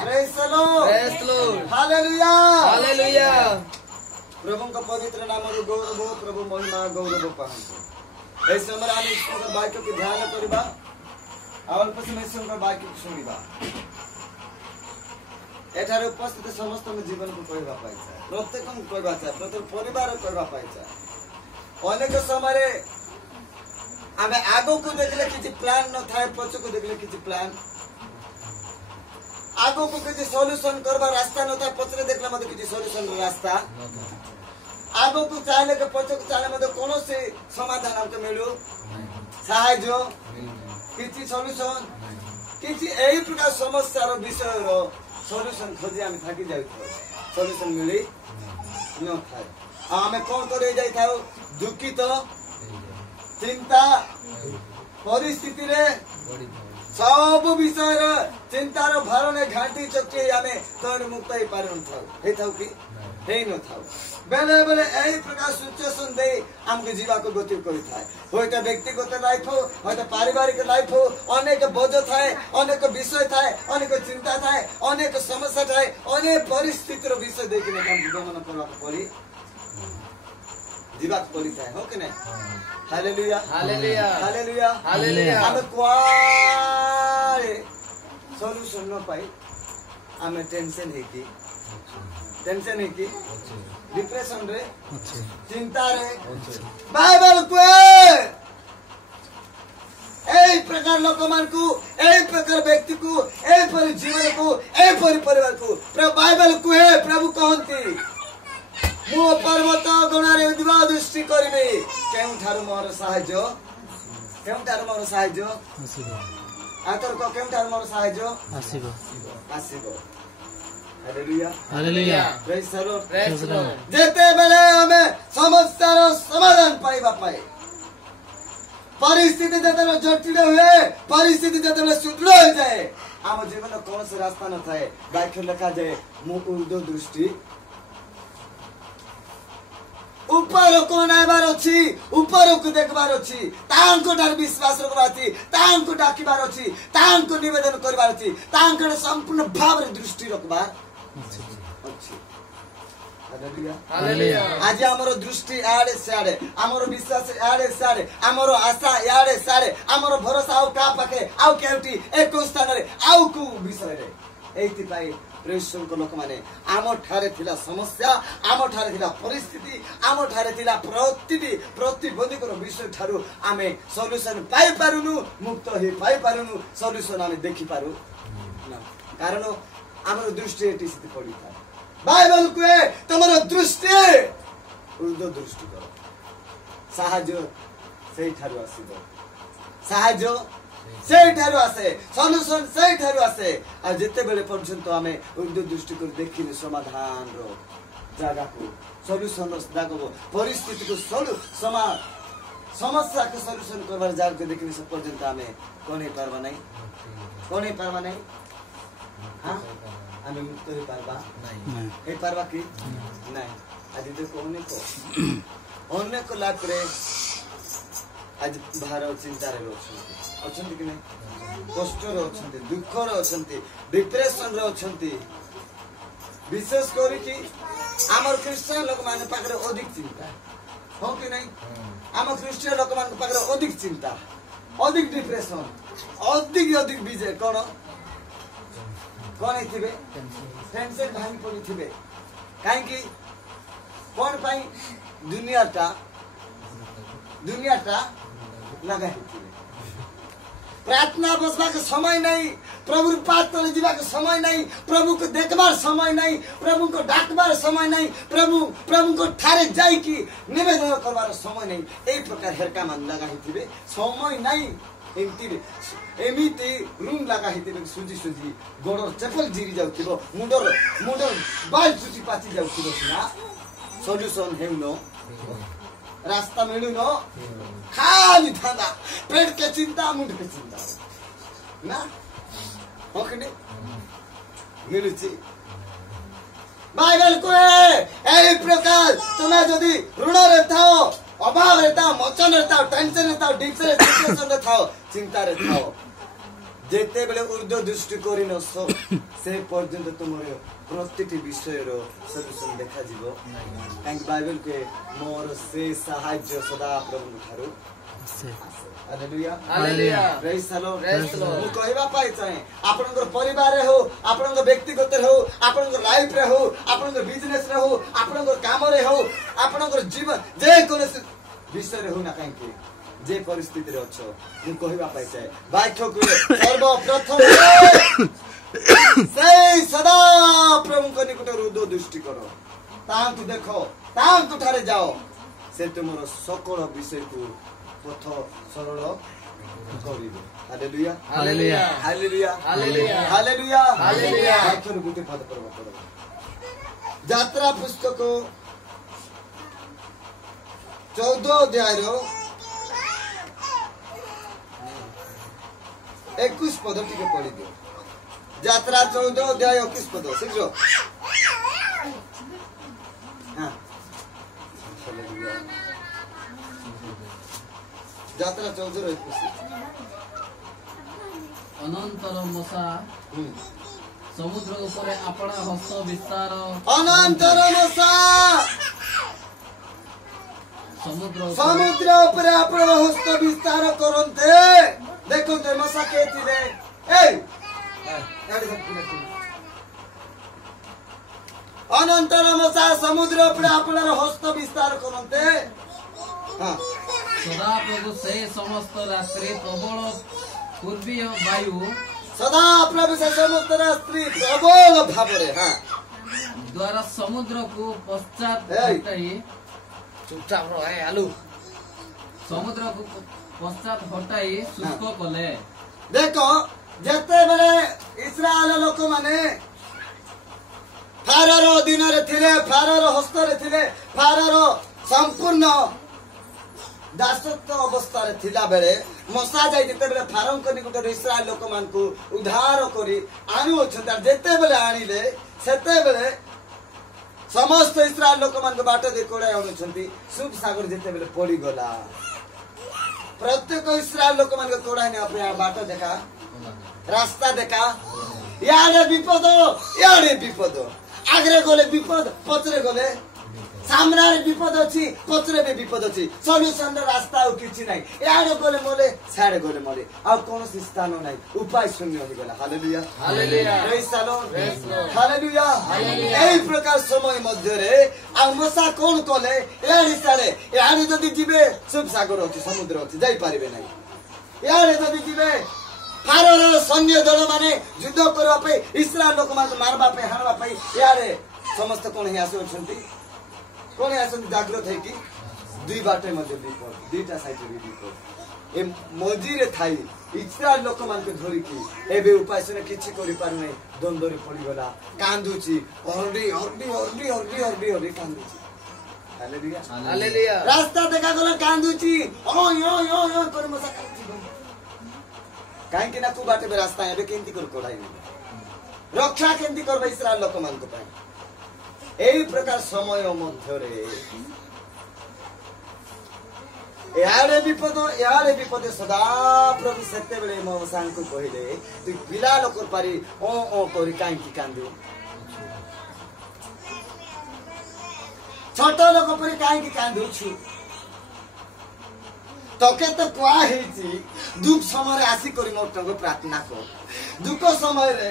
Praise the lord, praise the lord, hallelujah, hallelujah. प्रभु का पवित्र नाम रो गौरव प्रभु महिमा गौरव पाहु। ए समय आमे ईश्वर वाक्य के ध्यान करबा और समय ईश्वर वाक्य सुनिबा। एठारे उपस्थित समस्त जीवन को कहबा पाइछा, प्रत्येक को कहबा चाहे, प्रत्येक परिवार को कहबा पाइछा। अनेक समय आमे आगो को देखले किछि प्लान न थाए, पछ को देखले किछि प्लान, आगो को किछि सॉल्यूशन करबा रास्ता न थाए, पछरे देखले मते किछि सॉल्यूशन रास्ता, आगो को चाहले के पछ को चाहले मते कोनोसी समाधान हमके मिलु साहाय्य किछि सॉल्यूशन किछि एई प्रकार समस्या रो विषय रो सॉल्यूशन खोजी आमे थाकी जाई थो, सॉल्यूशन मिली न थाए। आमे कोन करे जाई थाओ, दुखित चिंता परिस्थिति रे सब विषय चिंतार भार ने घाटी चक्री आमे तण मुक्त ही पारन थाओ, हे थाओ कि हे न थाओ। बेले बेले एई प्रकार सिचुएशन दे हमके जीवा को गति करि थाए, होयता व्यक्तिगत लाइफ हो, होयता पारिवारिक लाइफ हो, अनेक बोझ थाए, अनेक विषय थाए, अनेक चिंता थाए, अनेक समस्या थाए, अनेक परिस्थिति रो विषय देखिने हम गमन करबा पड़ी, जीवा को पड़ी थाए, हो कि नहीं? Hallelujah, hallelujah, hallelujah, hallelujah. आमे क्वारे सॉल्यूशन न पाई आमे टेंशन है कि डिप्रेशन रे, चिंता रे, बाइबल को एई प्रकार लोक मान को, एई प्रकार व्यक्ति को, एई परि जीवन को, एई परि परिवार को प्रभु बाइबल को है, प्रभु कहंती मो पर्वत गणारे उद्भव दृष्टि करिबे, केउठार मोर साहाय्य, केउठार मोर साहाय्य आतर को, केउठार मोर साहाय्य आसीबो। Hallelujah, hallelujah, praise the lord, praise the lord. जेते बेले हमें समस्या रो समाधान पाइबा पाए, परिस्थिति जेते जटिल हुए, परिस्थिति जेते सुदृढ़ हो जाए, आम जीवन कौन से रास्ता न थाए, वाक्य लिखा जाए मो ऊर्ध्व दृष्टि ऊपर को नाइबार अछि, ऊपर को देखबार अछि, तांको डर विश्वास रखबार अछि, तांको डाकिबार अछि, तांको निवेदन करबार अछि, तांको संपूर्ण भाव रे दृष्टि रखबार अछि। Hallelujah, hallelujah. आज हमरो दृष्टि आड़े साड़े, हमरो विश्वास आड़े साड़े, हमरो आशा आड़े साड़े, हमरो भरोसा आउ का पाके, आउ केउटी एक स्थान रे, आउ को विषय रे। एति पाई प्रेषण को लोक माने आम ठारे थिला समस्या, आम ठारे थिला परिस्थिति, आम ठारे थिला प्रतिबंधी को विषय ठारू आमे सॉल्यूशन पाई पारुनु, मुक्त हे पाई पारुनु, सॉल्यूशन आमे देखि पारु ना, कारण हमर दृष्टि एटी स्थिति पड़ी था। बाइबल को तमरो दृष्टि ऊर्ध्व दृष्टि करो, साहाय्य सेही ठारू आसीबो, साहाय्य सेही ठारू आसे, सॉल्यूशन सेही ठारू आसे। आ जेते बेले पर्यंत आमे ऊर्ध्व दृष्टि कर देखिने समाधान रो जागा को, सॉल्यूशन रो जागा को, परिस्थिति को समस्या के सॉल्यूशन करबार जागा को देखिने से पर्यंत आमे कोने पारबा नै, कोने पारबा नै। हां आमे मुक्त हे पारबा नै, हे पारबा कि नै। आज देखो अनेक लाख रे आज बाहर चिंता रे अछंती कि नै, कष्ट रे अछंती, दुख रे अछंती, डिप्रेशन रे अछंती। विशेष करी कि हमर क्रिश्चियन लोक माने पाखरे अधिक चिंता, हो कि नै? हम क्रिश्चियन लोक माने पाखरे अधिक चिंता, अधिक डिप्रेशन, अधिक विजय कोन थिबे, टेंशन भांगी पड़ी थिबे। काहे कि कोन पाई दुनियाटा लगा थिबे। प्रार्थना बसबा के समय नहीं, प्रभु पाद तले जीवा के समय नहीं, प्रभु को देखबार समय नहीं, प्रभु को डाकबार समय नहीं, प्रभु को ठारे जाई कि निवेदन करबार समय नहीं। एक प्रकार हेरका मान लगा हिथिबे, समय नहीं एमिति रूम लगा हिथिबे, सुजी गोडर चपल जिरी जाउथिबो, मुंडर बाल चुटी पाची जाउथिबो ना, सॉल्यूशन हेउनो रास्ता मिलू न, खाली धंदा, पेट के चिंता, मुंड के चिंता ना, हो कि नहीं मिलुची। बाइबल को एई प्रकार तुम्हें जदि ऋण रहता हो, अभाव रहता हो, मोचन रहता हो, टेंशन रहता हो, डिप्रेशन रहता हो, चिंता रहता हो, जेते बेले ऊर्ध्व दृष्टि करिनो से पर्यंत तुमर प्रतिटी विषयर सल्यूशन देखा जीवो कांकि बाइबल के मोर से सहाय्य सदा प्रभु ठारू hallelujah hallelujah praise the lord Praise the Lord. मु कहबा पाई चाहे आपनकर परिवार रे हो आपनकर व्यक्तिगत रे हो आपनकर लाइफ रे हो आपनकर बिजनेस रे हो आपनकर काम रे हो आपनकर जीवन जे कोनोसी विषय रे हो ना कांकि जे परिस्थिति रे अछो मु कहबा पाई चाहे वाक्य को सर्वप्रथम से सदा प्रभु को निकट रुदो दृष्टि करो तांकु देखो तांकु ठारे जाओ से तुमरो सकल विषय को पथ सरल करिबे hallelujah hallelujah hallelujah hallelujah hallelujah hallelujah वाक्य गुटे पद करो यात्रा पुस्तक 14 अध्याय रो 21 पद टिके पढ़ी दियो यात्रा 14 अध्याय 21 पद शीघ्र हां हालेलुया यात्रा 14 रो 21 अनंतर मशा समुद्र उपरे आपणा हस्त विस्तार अनंतर मसा समुद्र उपरे आपण हस्त विस्तार करन्ते देखन्ते मसा के थिले अनंतर मसा समुद्र उपरे आपण हस्त विस्तार करन्ते हां सदा प्रभु से समस्त रात्रि प्रबल पूर्वीय वायु सदा प्रभु से समस्त रात्रि प्रबल भावरे हां द्वारा समुद्र को पश्चात ए। हटाई चुपचाप रहो है आलू समुद्र को पश्चात हटाई शुष्क कले देखो जते बेले इस्राएल लोक माने फारोर अधीन रे थिले फारोर हस्त रे थिले फारोर संपूर्ण दासत्व अवस्था रे थिला बेले मसा जाई जते बेले फारम कनि गुटे इस्राएल लोक मान को उद्धार करी आनु अछता जते बेले आनिले सेते बेले समस्त इस्राएल लोक मान को बाट दे कोडा आनुछंती सुब सागर जते बेले पड़ी गला प्रत्येक इस्राएल लोक मान को कोडा ने अपने बाट देखा रास्ता देखा यारे विपद आगरे गले विपद पचरे गले सामने विपद अछि पचरे भी विपद अछि सॉल्यूशन रास्ता और किछि नै यारे गले मोले सारे गले मोले आ कोनोसी स्थान नै उपाय शून्य हो गला hallelujah hallelujah praise the lord Praise the Lord. Hallelujah hallelujah. एई प्रकार समय मध्य रे आ मसा कोन कले यारे सारे यारे जदी जिबे सब सागर अछि समुद्र अछि जाई पारिबे नै यारे जदी जिबे फारोर सैन्य दल माने युद्ध करबा पे इस्राएल लोक मान मारबा पे हारबा पे यारे समस्त कोन ही आसो छंती कोन आसन जागृत है कि दुई बाटे मध्ये विपद दुईटा साइड रे विपद ए मजीरे थाई इस्राएल लोक मान के धरि कि एबे उपाय से किछि करि पार नै द्वंद्वरे पड़ी गला कांदुची हरडी कांदुची हालेलुया हालेलुया रास्ता देखा गला कांदुची ओ यो कर मसा कांदुची काहे कि ना तू बाटे में रास्ता एबे केंती कर कोडाई नै रक्षा केंती करबे इस्राएल लोक मान को पाए एई प्रकार समय मध्य रे यारे विपद सदा प्रभु सेते बेले मो सांको कहिले तू पिला लोक पारी ओ करी काई की कांदू छोट लोक पारी काई की कांदू छु तके तो कुआ हेची दुख समय रे आसी करी मोर तंग प्रार्थना कर दुख समय रे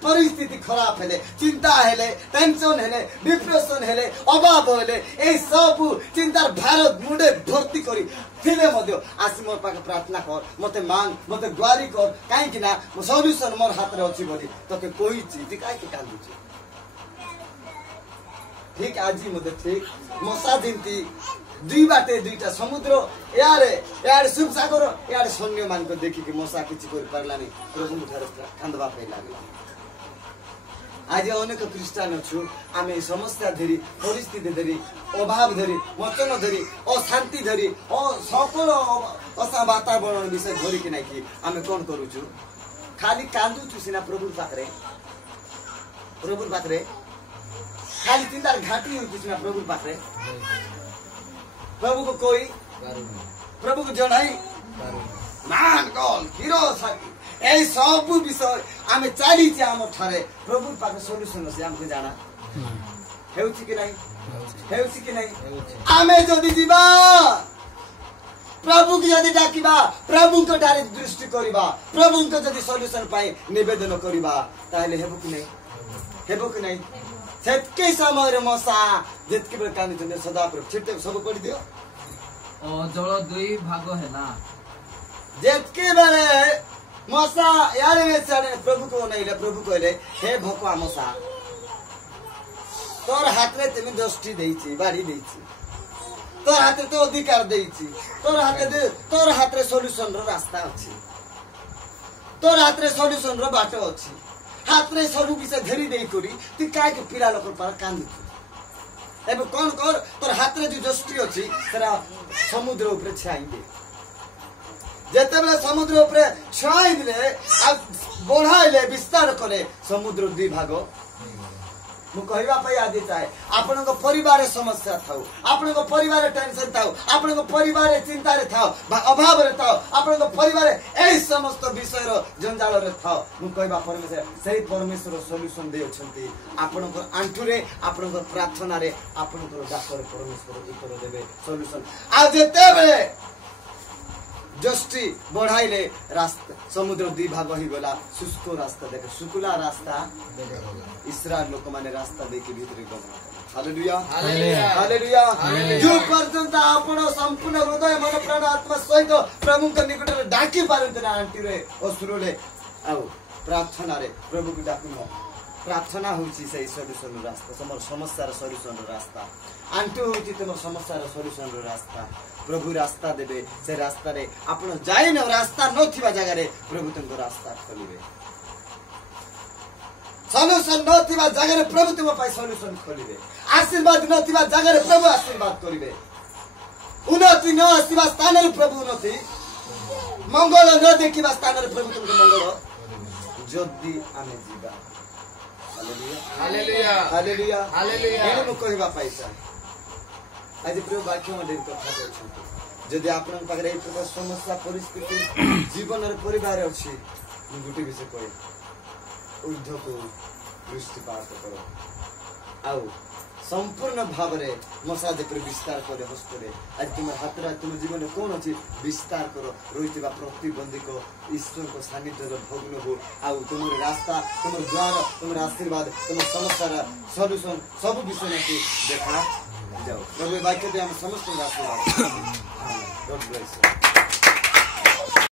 परिस्थिति खराब हेले चिंता हेले टेंशन हेले डिप्रेशन हेले अभाव हेले ए सब चिंतार भारत मुंडे भर्ती करी थिले मध्य आसी मोर पाके प्रार्थना कर मते मांग मते ग्वारी कर काई कि ना मो सॉल्यूशन मोर हाथ रे अछि बोली तके कोई चीज काई के कांदू छी ठीक आजी मते ठीक मसा दिनती दुई बाटे दुईटा समुद्र यारे सुब सागर यारे सैन्य मान को देखि के मसा किछि कर परलानी प्रभु मुठार कांदवा पे लागला आज अनेक क्रिस्चियन छु आमे समस्या धरी परिस्थिति धरी अभाव धरी वचन धरी अशांति धरी सकल असा वातावरण विषय धरी कि नै कि आमे कोन करू छु खाली कांदू छु सिना प्रभु पाखरे खाली चिंतार घाटी हो छु सिना प्रभु पाखरे प्रभु को कोई प्रभु को जनाई मान गल हिरो छाती ए सब विषय आमे चालीछि आम ठारे प्रभु पाखे सॉल्यूशन अछि हमके जाना हेउछि कि नहीं आमे जदि जीवा प्रभु की जदि डाकिबा प्रभु को डायरेक्ट दृष्टि करिबा प्रभु को जदि सॉल्यूशन पाए निवेदन करिबा ताले हेबो कि नहीं सेतके समय रे मसा जेतके बेर कानी जने सदा पर छिटे सब पड़ी दियो जल 2 भाग हैला जेतके बेरे मसा यारे ने चले प्रभु को नहीं ले प्रभु कहले हे भगवा मसा तोर हाथ रे तुम दृष्टि देइछि बाड़ी देइछि तोर हाथ रे तो अधिकार देइछि तोर हाथ रे सॉल्यूशन रो रास्ता अछि तोर हाथ रे सॉल्यूशन रो बाटो अछि हाथ रे सब विषय घेरी देई करी ती काय के पिरा लोक पर कांदी एबे कोन कर तोर हाथ रे जो दृष्टि अछि तेरा समुद्र ऊपर छाई दे जेते बेले समुद्र ऊपर छाई दिले आ बढ़ाइले विस्तार करे समुद्र 2 भाग मु कहबा पई आदि चाहे आपन को परिवार समस्या थाउ आपन को परिवार टेंशन थाउ आपन को परिवार चिंता रे थाउ अभाव रे थाउ आपन को परिवार एई समस्त विषय रो जंजाल रे थाउ मु कहबा परमेश्वर सही परमेश्वर सॉल्यूशन दे छथि आपन को आंठु रे आपन को प्रार्थना रे आपन को डाक रे परमेश्वर उत्तर देबे सॉल्यूशन आ जेते बेले दृष्टि बढ़ाइले रास्ता समुद्र 2 भाग ही गला शुष्क रास्ता देखे शुक्ला रास्ता इस्राएल लोक माने रास्ता देखि भीतर गमन हालेलुया हालेलुया जो पर्यंत आपण संपूर्ण हृदय मन प्राण आत्मा सहित प्रभु के निकट रे डाकी पारंत ना आंटी रे असुरले आ प्रार्थना रे प्रभु को डाकुनो प्रार्थना होची से सॉल्यूशन रास्ता समर समस्या रो सॉल्यूशन रास्ता आंटू होची तमर समस्या रो सॉल्यूशन रास्ता प्रभु रास्ता देबे से रास्ता रे आपण जाय न रास्ता नथिबा जगह रे प्रभु तुमको रास्ता खोलिबे सॉल्यूशन नथिबा जगह रे प्रभु तुम पाई सॉल्यूशन खोलिबे आशीर्वाद नथिबा जगह रे प्रभु आशीर्वाद करिवे उन्नति न आसीबा स्थान रे प्रभु उन्नति मंगल न देखिबा स्थान रे प्रभु तुमको मंगल जदी आमे जीवा हालेलुया हालेलुया हालेलुया एने मु कहबा पाइसा आज प्रभु वाक्य मध्ये कथा अछि जदि आपन पाखरे ए प्रकार समस्या परिस्थिति जीवन रे परिवार अछि मु गुटी विषय कहि ऊर्ध्व को दृष्टिपात करो आउ संपूर्ण भाव रे मसाज पर विस्तार करे हस्तरे आज तुम हातरा तुम जीवन कोन अछि विस्तार करो रोइतिबा प्रतिबंधी को ईश्वर को सानिध्य रे भोगनो हो आउ तुम रास्ता तुम द्वार तुम आशीर्वाद तुम समस्या सॉल्यूशन सब विषय में देखा जाओ प्रभु वाक्य दे हम समस्त आशीर्वाद गॉड ब्लेस